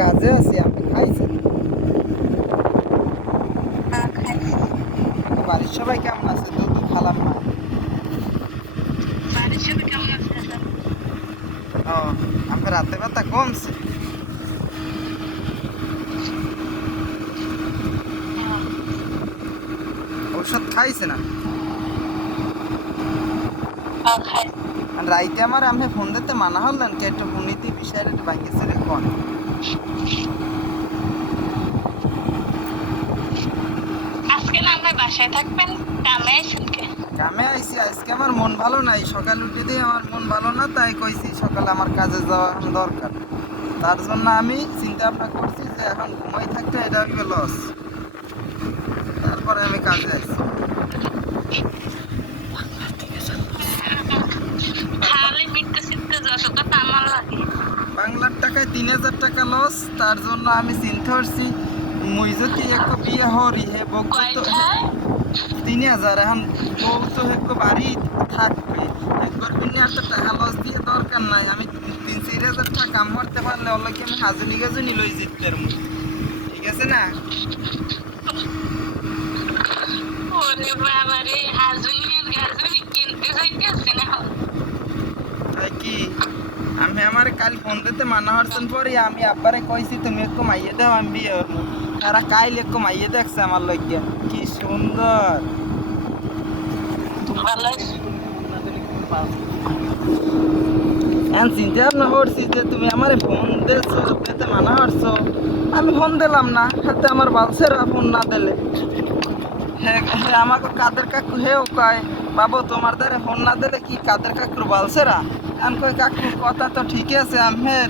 কাজে আছি। আপনি খাইছেন? বাড়ির সবাই কেমন আছে? দুধ খালাম না। ও, আপনার রাতে ব্যথা কমছে? ঔষধ খাইছে না? আর রাইতে আমার আপনি ফোন দিতে মানা হলেন কি একটু হুনিতে বিষয়ের একটু ভাঙ্গেছে রে কোন? আজকে না আপনার বাসায় থাকবেন, কামে আইছেন কে? কামে আইছি, আজকে আমার মন ভালো নাই। সকাল উঠে দিয়ে আমার মন ভালো না, তাই কইছি সকালে আমার কাজে যাওয়া এখন দরকার। তার জন্য আমি চিন্তা ভাবনা করছি যে এখন ঘুমাই থাকতে এটা হইবে লস। তারপরে আমি কাজে আইছি। খালি মিটতে সিটতে যত কথা আমার লাগে। বাংলার টাকায় ৩,০০০ টাকা লস। তার জন্য আমি চিন্তা করছি মুই যদি এক বিয়ে হরি হে বউ তো কয়টায়? ৩,০০০। এখন বউ তো এক বাড়ি থাকবে, একবার কিনে আর তো টাকা লস দিয়ে দরকার নাই। আমি ৩-৪ হাজার টাকা কাম করতে পারলে ওগুলোকে আমি হাজুনি গাজুনি লই জিততে পারবো। ঠিক আছে না? ওরে বাবা রে, হাজুনি আর গাজুনি কিনতে যাইতেছে না। তাই কি আমি আমার কাল ফোন দিতে মানা হরছেন পরে আমি আব্বারে কইছি তুমি একটু মাইয়ে দাও আমি বিয়ে করবো। তারা কাইল একটু মাইয়ে দেখছে আমার লইয়া, কি সুন্দর। ভালো এখন চিন্তা ভাবনা করছি যে তুমি আমার ফোন দিয়েছো দিতে মানা হরছো, আমি ফোন দিলাম না। হাতে আমার বালছেরা ফোন না দিলে হ্যাঁ হ্যাঁ আমাকে কাদের কাকু হেও কয় বাবু তোমার দ্বারা ফোন না দিলে কি কাদের কাকুর বালছেরা। আমি কই কাকু কথা তো ঠিকই আছে, আমের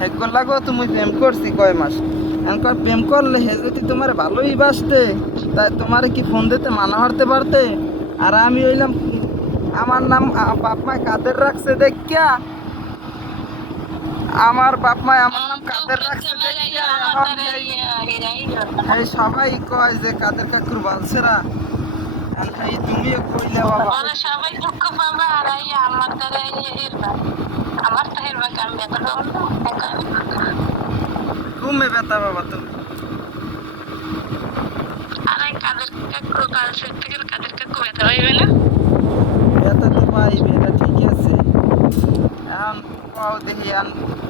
হেগুলো লাগো তুমি প্রেম করছি কয় মাস। আমি কয় প্রেম করলে হে যদি তোমার ভালোই বাসতে তাই তোমার কি ফোন দিতে মানা হরতে পারতে। আর আমি হইলাম আমার নাম বাপ মায় কাদের রাখছে দেখিয়া, আমার বাপ মায় আমার নাম কাদের রাখছে দেখিয়া এখন এই সবাই কয় যে কাদের কাকুর বালছেরা। এই তুমিও কইলে বাবা ওরা সবাই দুঃখ পাবে আর আমার দ্বারা হেরবা। আমার তো হেরবা কাম বেতন ঘুমে ব্যথা বাবা তুমি। আর কাদের কাকু কালসের থেকে কাদের কাকু বেতন পাইবে না। ব্যথা তো পাইবে, এটা ঠিক আছে। এখন পাও দেখি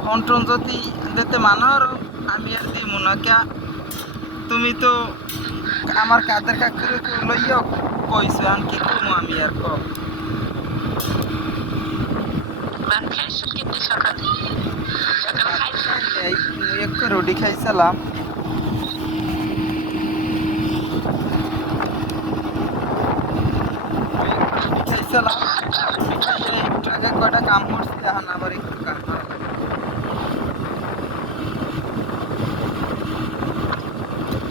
ফোন টোন যদি দিতে মানার আমি আর দিই মনে কে। তুমি তো আমার কাদের কাকুর লইয়া কইছো, এখন কি করবো আমি আর কম। ভাত খাইছো কিন্তু সকালে সকালে খাইছো এই একটু রুটি খাইছিলাম। খাইছিলাম একটু আগে কয়টা কাম করছি, এখন আবার একটু কাম করা লাগে।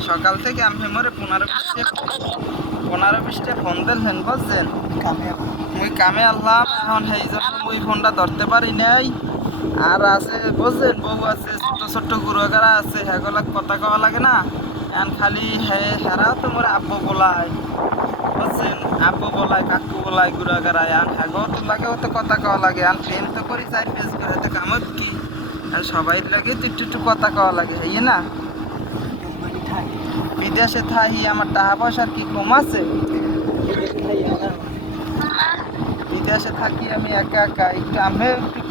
সকাল থেকে আমি মরে 15-20টা ফোন দিলেন বুঝছেন। মুই কামে আনলাম, এখন সেই জন্য মুই ফোনটা ধরতে পারি নাই। আর আছে বুঝছেন বউ আছে, ছোট্ট ছোট্ট গুরুগারা আছে, হেগুলা কথা কওয়া লাগে না। এখন খালি হেরাও তো মোর আব্বু বলায় বুঝছেন, আব্বু বলায় কাকু বলায় গুরুগারা। এখন হেগো তো লাগে তো কথা কওয়া লাগে। এখন প্রেম তো করি 4 5 করে তো কামত কি। এখন সবাই লাগে তো একটু একটু কথা কওয়া লাগে এই না। বিদেশে থাই আমার টাকা পয়সার কি কম আছে? বিদেশে থাকি আমি একা একা, একটু আমি একটু